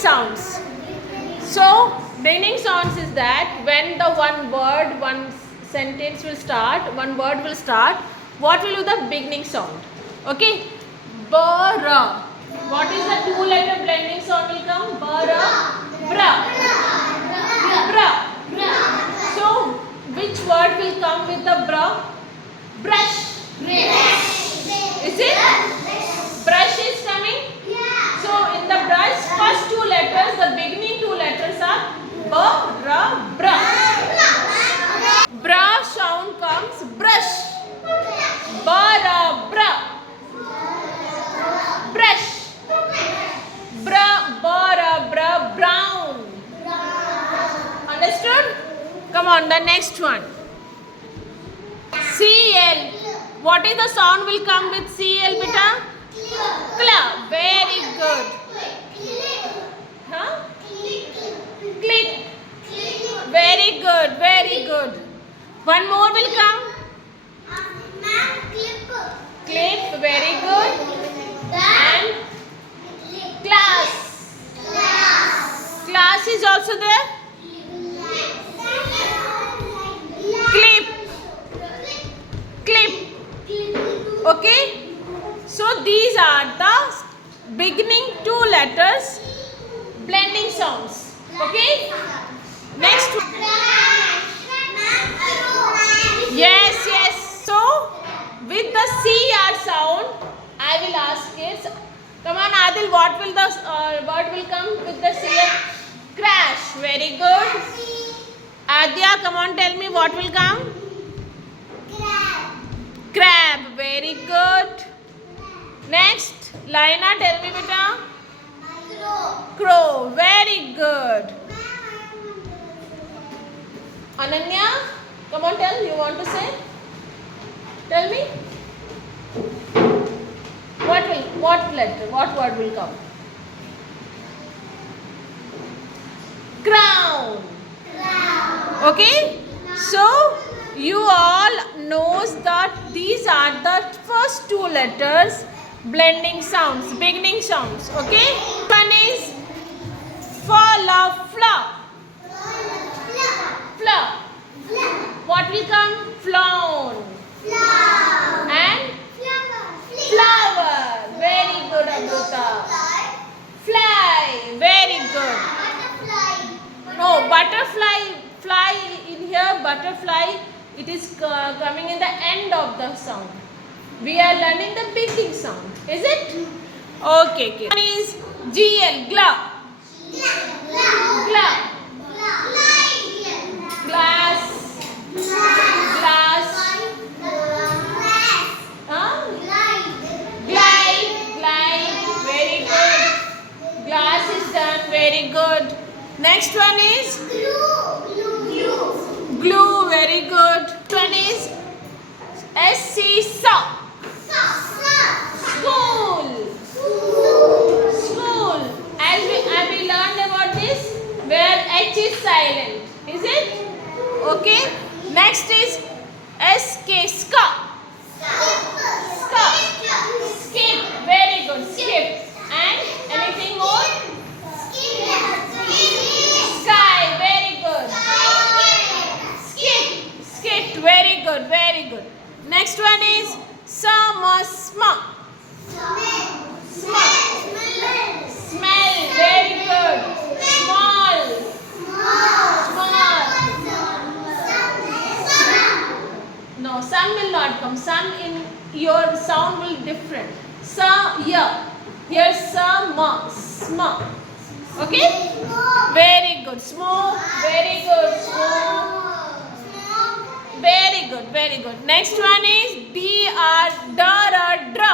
sounds. So, beginning sounds is that when the one word, one sentence will start, one word will start, what will be the beginning sound? Okay? Bra. What is the two-letter blending sound will come? Bra. Bra. Bra. So, which word will come with the bra? Brush. Is it? Brush is coming? So, in the brush, first two letters, the beginning two letters are bra, bra. Bra sound comes brush. Bra, bra. Brush. Bra, bra, brown. Understood? Come on, the next one. CL. What is the sound will come with CL, beta? Cla. Very good. Huh? Click. Very good, very good. One more will come. Clip. Very good. And class. Class is also there. Clip. Clip. Okay. So these are the beginning two letters blending sounds. Okay. Next one. Yes. So with the CR sound, I will ask it. Come on, Adil. What will the word will come with the CR? Crash. Very good. Adya, come on. Tell me what will come. Crab. Very good. Next, Laina, tell me beta. Crow. Very good. Ananya, come on, tell. You want to say? Tell me. What letter? What word will come? Crown. Okay. So you all knows that these are the first two letters blending sounds, beginning sounds. Okay. One is flower. What will come? Flown. And flower. Very good, Amrita. Fly. Very good. No, butterfly. Fly in here. Butterfly. It is coming in the end of the sound. We are learning the beginning sound. Is it? Okay. One is GL. Glove. Glass. Glide. Very good. Glass is done. Very good. Next one is glue. Very good. Next one is SC. School. As we learned about this, where H is silent. Is it? Okay. Next is SK. Skip. Very good. Skip. And anything more? Sky. Very good. Skip. Very good. Next one is smell. Very good. Small. No, some will not come. Some in your sound will different. Here sm. Okay? Very good. Smoke. Very good. Smoke. Very good. Next one is dr.